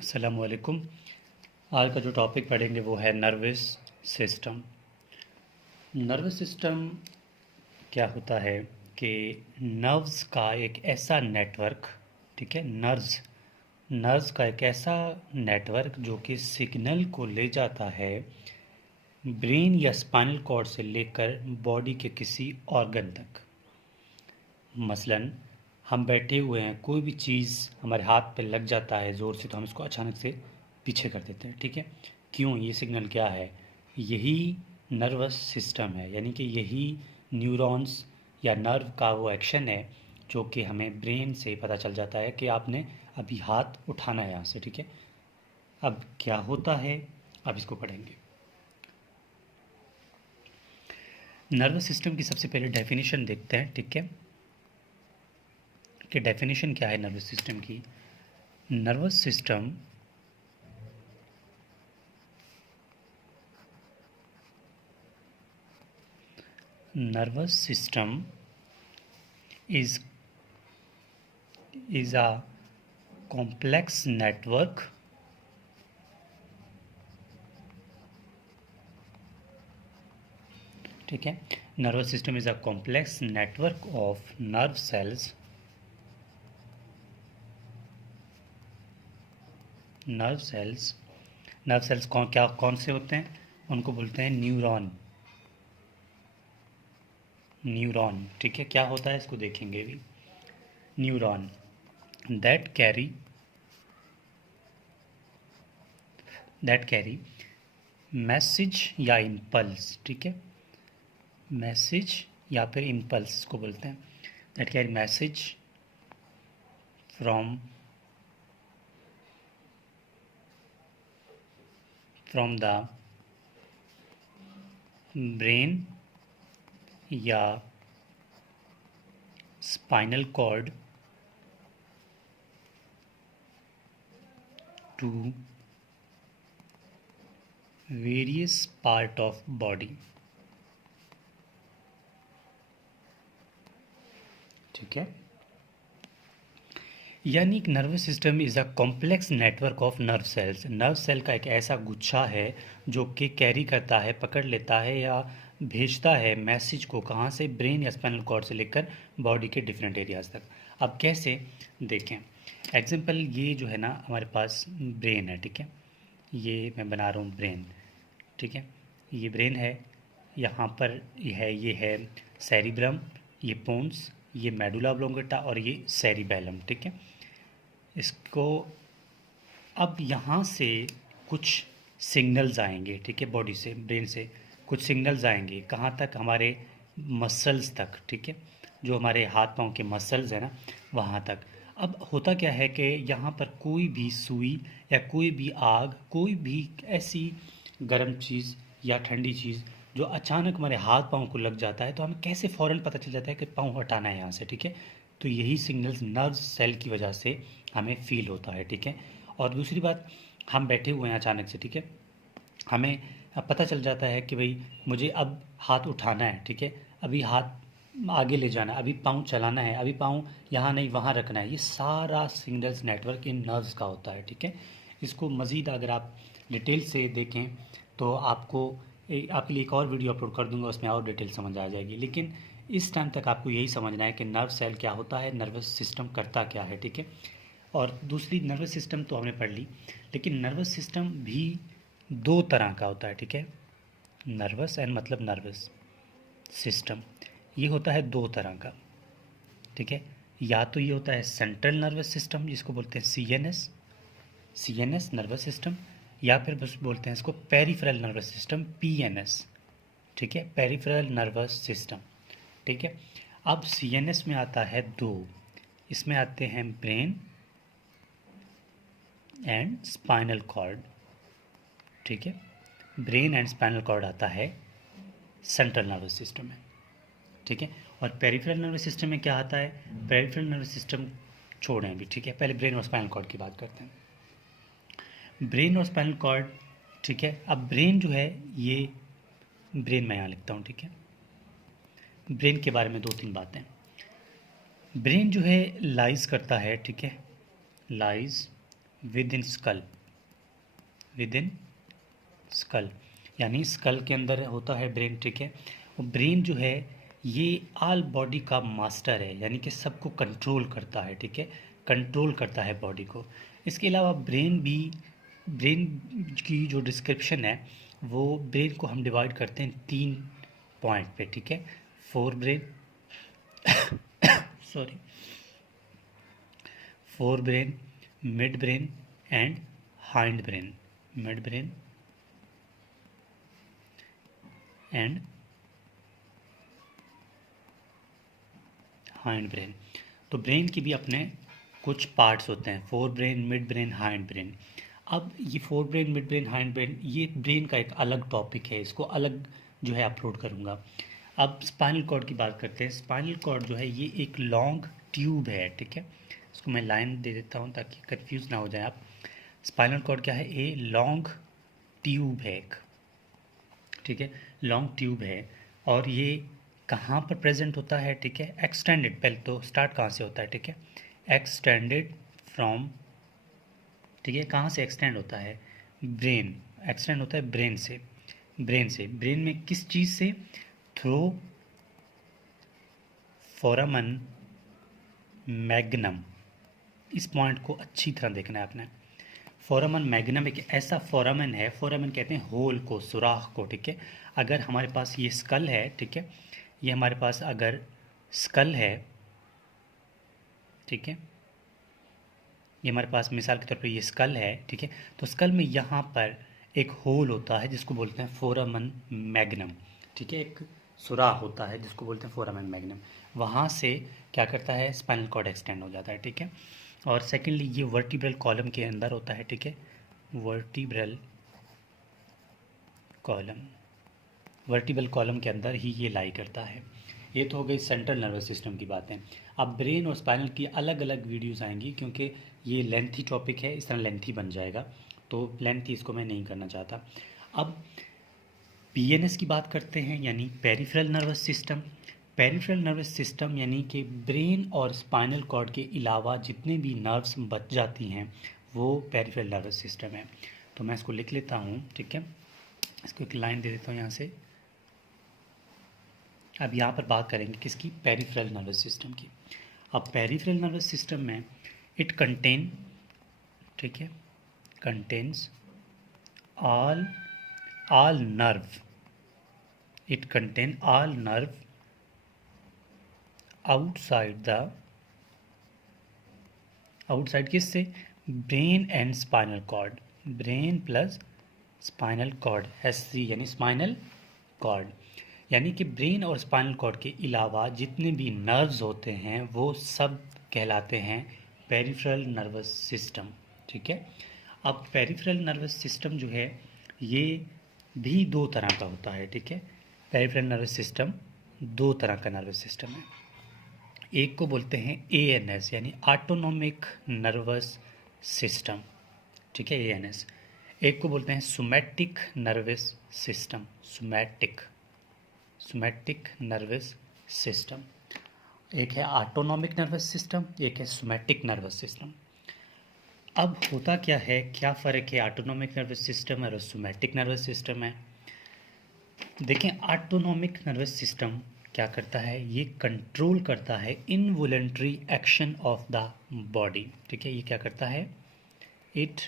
अस्सलामुअलैकुम। आज का जो टॉपिक पढ़ेंगे वो है नर्वस सिस्टम। नर्वस सिस्टम क्या होता है कि नर्व्स का एक ऐसा नेटवर्क, ठीक है, नर्व्स नर्व्स का एक ऐसा नेटवर्क जो कि सिग्नल को ले जाता है ब्रेन या स्पाइनल कॉर्ड से लेकर बॉडी के किसी ऑर्गन तक। मसलन हम बैठे हुए हैं, कोई भी चीज़ हमारे हाथ पे लग जाता है ज़ोर से तो हम इसको अचानक से पीछे कर देते हैं, ठीक है। क्यों? ये सिग्नल क्या है? यही नर्वस सिस्टम है, यानी कि यही न्यूरॉन्स या नर्व का वो एक्शन है जो कि हमें ब्रेन से पता चल जाता है कि आपने अभी हाथ उठाना है यहाँ से, ठीक है। अब क्या होता है, अब इसको पढ़ेंगे। नर्वस सिस्टम की सबसे पहले डेफिनेशन देखते हैं, ठीक है, कि डेफिनेशन क्या है नर्वस सिस्टम की। Nervous system nervous system is a complex network ठीक है। Nervous system is a complex network of nerve cells nerve cells कौन से होते हैं? उनको बोलते हैं न्यूरॉन, ठीक है। क्या होता है इसको देखेंगे भी। न्यूरॉन दैट कैरी मैसेज या इम्पल्स, ठीक है, मैसेज या फिर इम्पल्स को बोलते हैं। That carry message from the brain या spinal cord to various part of body, ठीक है। यानी nervous system is a complex network of nerve cells. Nerve cell का एक ऐसा गुच्छा है जो कि कैरी करता है, पकड़ लेता है या भेजता है मैसेज को, कहाँ से? ब्रेन या स्पाइनल कॉर्ड से लेकर बॉडी के डिफरेंट एरियाज तक। अब कैसे देखें एग्जांपल, ये जो है ना हमारे पास ब्रेन है, ठीक है, ये मैं बना रहा हूँ ब्रेन, ठीक है। ये ब्रेन है, यहाँ पर ये है सेरिब्रम, ये पोन्स, ये मेडुला ऑब्लोंगेटा और ये सेरिबेलम, ठीक है। इसको अब यहाँ से कुछ सिग्नल्स आएंगे, ठीक है, बॉडी से, ब्रेन से कुछ सिग्नल्स आएंगे कहाँ तक? हमारे मसल्स तक, ठीक है, जो हमारे हाथ पाँव के मसल्स हैं ना, वहाँ तक। अब होता क्या है कि यहाँ पर कोई भी सुई या कोई भी आग, कोई भी ऐसी गर्म चीज़ या ठंडी चीज़ जो अचानक हमारे हाथ पाँव को लग जाता है तो हमें कैसे फ़ौरन पता चल जाता है कि पाँव हटाना है यहाँ से, ठीक है। तो यही सिग्नल्स नर्व सेल की वजह से हमें फील होता है, ठीक है। और दूसरी बात, हम बैठे हुए हैं अचानक से, ठीक है, हमें पता चल जाता है कि भाई मुझे अब हाथ उठाना है, ठीक है, अभी हाथ आगे ले जाना है, अभी पाँव चलाना है, अभी पाँव यहाँ नहीं वहाँ रखना है। ये सारा सिग्नल्स नेटवर्क इन नर्व्स का होता है, ठीक है। इसको मज़ीद अगर आप डिटेल से देखें तो आपके लिए एक और वीडियो अपलोड कर दूंगा, उसमें और डिटेल समझ आ जाएगी। लेकिन इस टाइम तक आपको यही समझना है कि नर्व सेल क्या होता है, नर्वस सिस्टम करता क्या है, ठीक है। और दूसरी, नर्वस सिस्टम तो हमने पढ़ ली, लेकिन नर्वस सिस्टम भी दो तरह का होता है, ठीक है। नर्वस एंड मतलब नर्वस सिस्टम, ये होता है दो तरह का, ठीक है। या तो ये होता है सेंट्रल नर्वस सिस्टम जिसको बोलते हैं सीएनएस नर्वस सिस्टम, या फिर बस बोलते हैं इसको पेरिफेरल नर्वस सिस्टम, पीएनएस, ठीक है, पेरिफेरल नर्वस सिस्टम, ठीक है। अब सीएनएस में आता है दो, इसमें आते हैं ब्रेन एंड स्पाइनल कॉर्ड, ठीक है। ब्रेन एंड स्पाइनल कॉर्ड आता है सेंट्रल नर्वस सिस्टम में, ठीक है। और पेरिफेरल नर्वस सिस्टम में क्या आता है? पेरिफेरल नर्वस सिस्टम छोड़ें अभी, ठीक है, पहले ब्रेन और स्पाइनल कॉर्ड की बात करते हैं। ब्रेन और स्पाइनल कॉर्ड, ठीक है। अब ब्रेन जो है, ये ब्रेन मैं यहाँ लिखता हूँ, ठीक है। ब्रेन के बारे में दो तीन बातें। ब्रेन जो है लाइज करता है, ठीक है, lies with in school, with in school, यानी स्कल के अंदर होता है ब्रेन, ठीक है। और ब्रेन जो है ये ऑल बॉडी का मास्टर है, यानी कि सबको कंट्रोल करता है, ठीक है, कंट्रोल करता है बॉडी को। इसके अलावा ब्रेन की जो डिस्क्रिप्शन है वो ब्रेन को हम डिवाइड करते हैं 3 पॉइंट पे, ठीक है। Fore brain sorry fore brain, mid brain and hind brain, mid brain and hind brain. तो ब्रेन के भी अपने कुछ पार्ट्स होते हैं, fore brain, mid brain, hind brain. अब ये fore brain, mid brain, hind brain, ये ब्रेन का एक अलग टॉपिक है, इसको अलग जो है अपलोड करूँगा। अब स्पाइनल कॉर्ड की बात करते हैं। स्पाइनल कॉर्ड जो है ये एक लॉन्ग ट्यूब है, ठीक है। इसको मैं लाइन दे देता हूँ ताकि कंफ्यूज ना हो जाए आप। स्पाइनल कॉर्ड क्या है, ए लॉन्ग ट्यूब है एक, ठीक है, लॉन्ग ट्यूब है। और ये कहाँ पर प्रेजेंट होता है, ठीक है, एक्सटेंडेड, पहले तो स्टार्ट कहाँ से होता है, ठीक है, एक्सटेंडेड फ्रॉम, ठीक है, कहाँ से एक्सटेंड होता है, ब्रेन, एक्सटेंड होता है ब्रेन से, ब्रेन में किस चीज़ से, थ्रू फोरामन मैग्नम। इस पॉइंट को अच्छी तरह देखना है आपने। फोरामन मैग्नम एक ऐसा फोरामन है, फोरामन कहते हैं होल को, सुराख को, ठीक है। अगर हमारे पास ये स्कल है, ठीक है, ये हमारे पास अगर स्कल है, ठीक है, ये हमारे पास मिसाल के तौर पे ये स्कल है, ठीक है, तो स्कल में यहाँ पर एक होल होता है जिसको बोलते हैं फोरामन मैग्नम, ठीक है, एक सुराख होता है जिसको बोलते हैं फोरामन मैग्नम। वहाँ से क्या करता है, स्पाइनल कॉर्ड एक्सटेंड हो जाता है, ठीक है। और सेकेंडली ये वर्टिब्रल कॉलम के अंदर होता है, ठीक है, वर्टिब्रल कॉलम के अंदर ही ये लाई करता है। ये तो हो गई सेंट्रल नर्वस सिस्टम की बातें। अब ब्रेन और स्पाइनल की अलग अलग वीडियोस आएंगी, क्योंकि ये लेंथी टॉपिक है, इस तरह लेंथी बन जाएगा, तो लेंथी इसको मैं नहीं करना चाहता। अब पीएनएस की बात करते हैं, यानी peripheral nervous system. Peripheral nervous system यानी कि ब्रेन और स्पाइनल कॉर्ड के अलावा जितने भी नर्व्स बच जाती हैं वो पेरिफेरल नर्वस सिस्टम है। तो मैं इसको लिख लेता हूँ, ठीक है, इसको एक लाइन दे देता हूँ यहाँ से। अब यहाँ पर बात करेंगे किसकी, पेरिफेरल नर्वस सिस्टम की। अब पेरिफेरल नर्वस सिस्टम में इट कंटेन, ठीक है, contains all nerve, it contain all nerve outside किससे, brain and spinal cord, brain plus spinal cord, SC यानी स्पाइनल कॉर्ड। यानी कि ब्रेन और स्पाइनल कॉर्ड के अलावा जितने भी नर्व्स होते हैं वो सब कहलाते हैं पेरिफेरल नर्वस सिस्टम, ठीक है। अब पेरिफेरल नर्वस सिस्टम जो है ये भी 2 तरह का होता है, ठीक है। पेरिफेरल नर्वस सिस्टम 2 तरह का नर्वस सिस्टम है। एक को बोलते हैं ANS यानी ऑटोनॉमिक नर्वस सिस्टम, ठीक है, ANS। एक को बोलते हैं somatic nervous system, somatic nervous system. एक है ऑटोनॉमिक नर्वस सिस्टम, एक है सोमैटिक नर्वस सिस्टम। अब होता क्या है, क्या फ़र्क है ऑटोनॉमिक नर्वस सिस्टम और सोमैटिक नर्वस सिस्टम है। देखें, ऑटोनॉमिक नर्वस सिस्टम क्या करता है, ये कंट्रोल करता है involuntary action of the body, ठीक है। ये क्या करता है, इट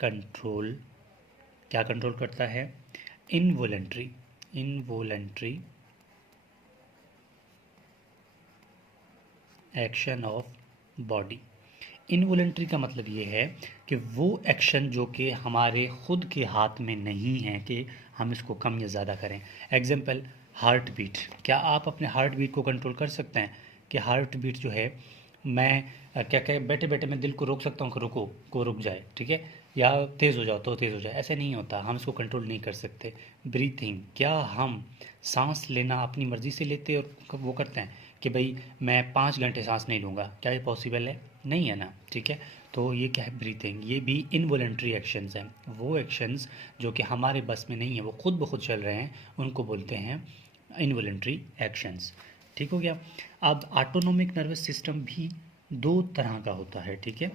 कंट्रोल, क्या कंट्रोल करता है, involuntary action of body. Involuntary का मतलब ये है कि वो एक्शन जो कि हमारे खुद के हाथ में नहीं है कि हम इसको कम या ज़्यादा करें। Example, heart beat. क्या आप अपने हार्ट बीट को कंट्रोल कर सकते हैं कि हार्ट बीट जो है मैं क्या बैठे बैठे मैं दिल को रोक सकता हूँ कि रुक जाए, ठीक है, या तेज़ हो जाओ तो तेज़ हो जाए, ऐसे नहीं होता, हम इसको कंट्रोल नहीं कर सकते। ब्रीथिंग, क्या हम सांस लेना अपनी मर्ज़ी से लेते और वो करते हैं कि भाई मैं 5 घंटे सांस नहीं लूँगा, क्या ये पॉसिबल है, नहीं है ना, ठीक है। तो ये क्या है, ब्रीथिंग, ये भी इनवॉलंटरी एक्शंस हैं। वो एक्शंस जो कि हमारे बस में नहीं है, वो खुद ब खुद चल रहे हैं, उनको बोलते हैं इनवॉलंटरी एक्शंस, ठीक हो गया। अब ऑटोनॉमिक नर्वस सिस्टम भी दो तरह का होता है, ठीक है।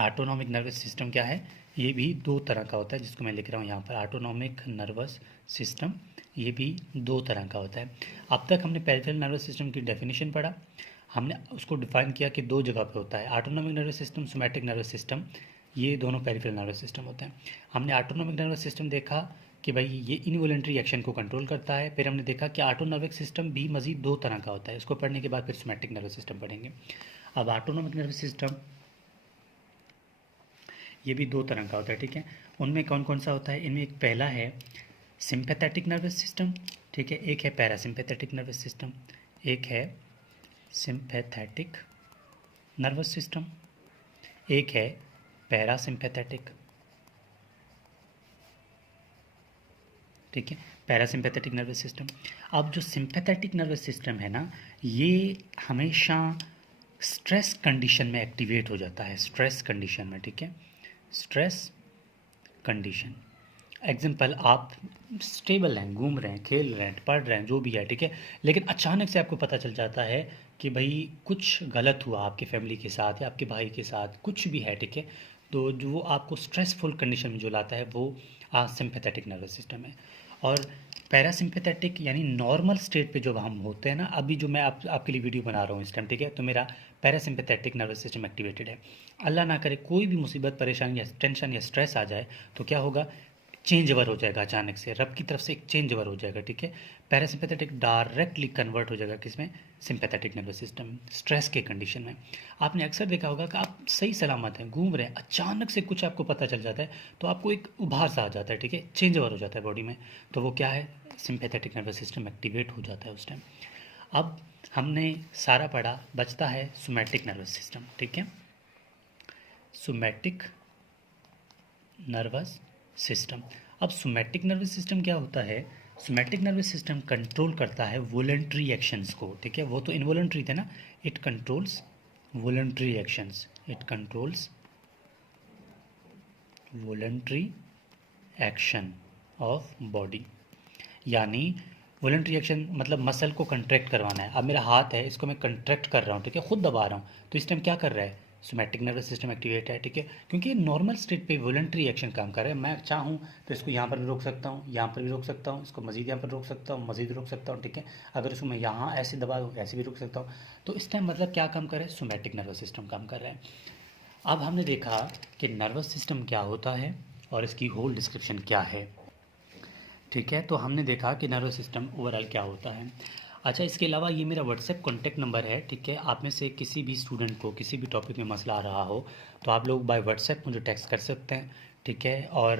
ऑटोनॉमिक नर्वस सिस्टम क्या है, ये भी दो तरह का होता है, जिसको मैं लिख रहा हूँ यहाँ पर ऑटोनॉमिक नर्वस सिस्टम, ये भी दो तरह का होता है। अब तक हमने पेरिफेरल नर्वस सिस्टम की डेफिनेशन पढ़ा, हमने उसको डिफाइन किया कि दो जगह पे होता है, autonomic nervous system, somatic nervous system, ये दोनों पेरिफेरल नर्वस सिस्टम होते हैं। हमने ऑटोनॉमिक नर्वस सिस्टम देखा कि भाई ये इनवॉलंटरी एक्शन को कंट्रोल करता है। फिर हमने देखा कि ऑटोनॉमिक सिस्टम भी मजीद दो तरह का होता है, इसको पढ़ने के बाद फिर सोमैटिक नर्वस सिस्टम पढ़ेंगे। अब ऑटोनॉमिक नर्वस सिस्टम ये भी दो तरह का होता है, ठीक है। उनमें कौन कौन सा होता है, इनमें एक पहला है सिंपैथेटिक नर्वस सिस्टम, ठीक है, एक है पैरासिम्पैथेटिक नर्वस सिस्टम, एक है सिंपैथेटिक नर्वस सिस्टम, एक है पैरासिम्पैथेटिक, ठीक है, पैरासिम्पैथेटिक नर्वस सिस्टम। अब जो सिंपैथेटिक नर्वस सिस्टम है ना, ये हमेशा स्ट्रेस कंडीशन में एक्टिवेट हो जाता है, स्ट्रेस कंडीशन में, ठीक है, स्ट्रेस कंडीशन। एग्जाम्पल, आप स्टेबल हैं, घूम रहे हैं, खेल रहे हैं, पढ़ रहे हैं, जो भी है, ठीक है, लेकिन अचानक से आपको पता चल जाता है कि भाई कुछ गलत हुआ आपके फैमिली के साथ या आपके भाई के साथ, कुछ भी है, ठीक है, तो जो आपको स्ट्रेसफुल कंडीशन में जो लाता है वो सिंपैथेटिक नर्वस सिस्टम है। और पैरासिम्पैथेटिक यानी नॉर्मल स्टेट पे जब हम होते हैं ना, अभी जो मैं आपके लिए वीडियो बना रहा हूँ इस टाइम, ठीक है, तो मेरा पैरासिम्पैथेटिक नर्वस सिस्टम एक्टिवेटेड है। अल्लाह ना करे कोई भी मुसीबत, परेशानी या टेंशन या स्ट्रेस आ जाए तो क्या होगा, चेंज ओवर हो जाएगा, अचानक से रब की तरफ से एक चेंज ओवर हो जाएगा, ठीक है। पैरासिम्पैथेटिक डायरेक्टली कन्वर्ट हो जाएगा किसमें, सिंपैथेटिक नर्वस सिस्टम, स्ट्रेस के कंडीशन में। आपने अक्सर देखा होगा कि आप सही सलामत हैं, घूम रहे हैं, अचानक से कुछ आपको पता चल जाता है तो आपको एक उभार सा आ जाता है, ठीक है, चेंज ओवर हो जाता है बॉडी में, तो वो क्या है, सिंपैथेटिक नर्वस सिस्टम एक्टिवेट हो जाता है उस टाइम। अब हमने सारा पढ़ा, बचता है सोमैटिक नर्वस सिस्टम, ठीक है, सोमैटिक नर्वस सिस्टम। अब सोमैटिक नर्वस सिस्टम क्या होता है, सोमैटिक नर्वस सिस्टम कंट्रोल करता है वॉलंटरी एक्शंस को, ठीक है, वो तो इनवॉलंटरी थे ना, it controls voluntary actions, it controls voluntary action of body. यानी वॉलंटरी एक्शन मतलब मसल को कंट्रैक्ट करवाना है। अब मेरा हाथ है, इसको मैं कंट्रैक्ट कर रहा हूँ, ठीक है, खुद दबा रहा हूँ, तो इस टाइम क्या कर रहा है, सोमैटिक नर्वस सिस्टम एक्टिवेट है, ठीक है, क्योंकि ये नॉर्मल स्टेट पे वॉलंटरी एक्शन काम कर रहा है। मैं चाहूँ तो इसको यहाँ पर भी रोक सकता हूँ, यहाँ पर भी रोक सकता हूँ, इसको मजीद यहाँ पर रोक सकता हूँ, मजीद रोक सकता हूँ, ठीक है, अगर इसको मैं यहाँ ऐसे दबा दूँ ऐसे भी रोक सकता हूँ। तो इस टाइम मतलब क्या काम कर रहा है, सोमैटिक नर्वस सिस्टम काम कर रहा है। अब हमने देखा कि नर्वस सिस्टम क्या होता है और इसकी होल डिस्क्रिप्शन क्या है, ठीक है, तो हमने देखा कि नर्वस सिस्टम ओवरऑल क्या होता है। अच्छा, इसके अलावा ये मेरा व्हाट्सएप कॉन्टैक्ट नंबर है, ठीक है, आप में से किसी भी स्टूडेंट को किसी भी टॉपिक में मसला आ रहा हो तो आप लोग बाय व्हाट्सएप मुझे टेक्स्ट कर सकते हैं, ठीक है। और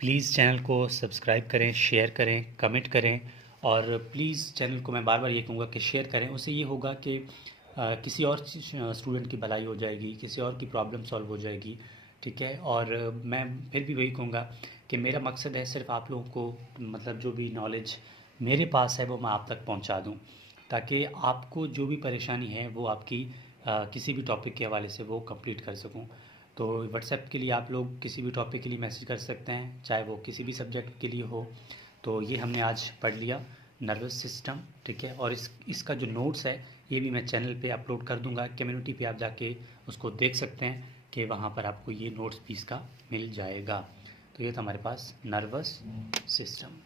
प्लीज़ चैनल को सब्सक्राइब करें, शेयर करें, कमेंट करें, और प्लीज़ चैनल को मैं बार बार ये कहूँगा कि शेयर करें, उससे ये होगा कि किसी और स्टूडेंट की भलाई हो जाएगी, किसी और की प्रॉब्लम सॉल्व हो जाएगी, ठीक है। और मैं फिर भी वही कहूँगा कि मेरा मकसद है सिर्फ आप लोगों को मतलब जो भी नॉलेज मेरे पास है वो मैं आप तक पहुंचा दूं, ताकि आपको जो भी परेशानी है वो आपकी किसी भी टॉपिक के हवाले से वो कंप्लीट कर सकूं। तो व्हाट्सएप के लिए आप लोग किसी भी टॉपिक के लिए मैसेज कर सकते हैं, चाहे वो किसी भी सब्जेक्ट के लिए हो। तो ये हमने आज पढ़ लिया नर्वस सिस्टम, ठीक है, और इसका जो नोट्स है ये भी मैं चैनल पे अपलोड कर दूंगा, कम्युनिटी पे आप जाके उसको देख सकते हैं कि वहाँ पर आपको ये नोट्स भी इसका मिल जाएगा। तो ये था हमारे पास नर्वस सिस्टम।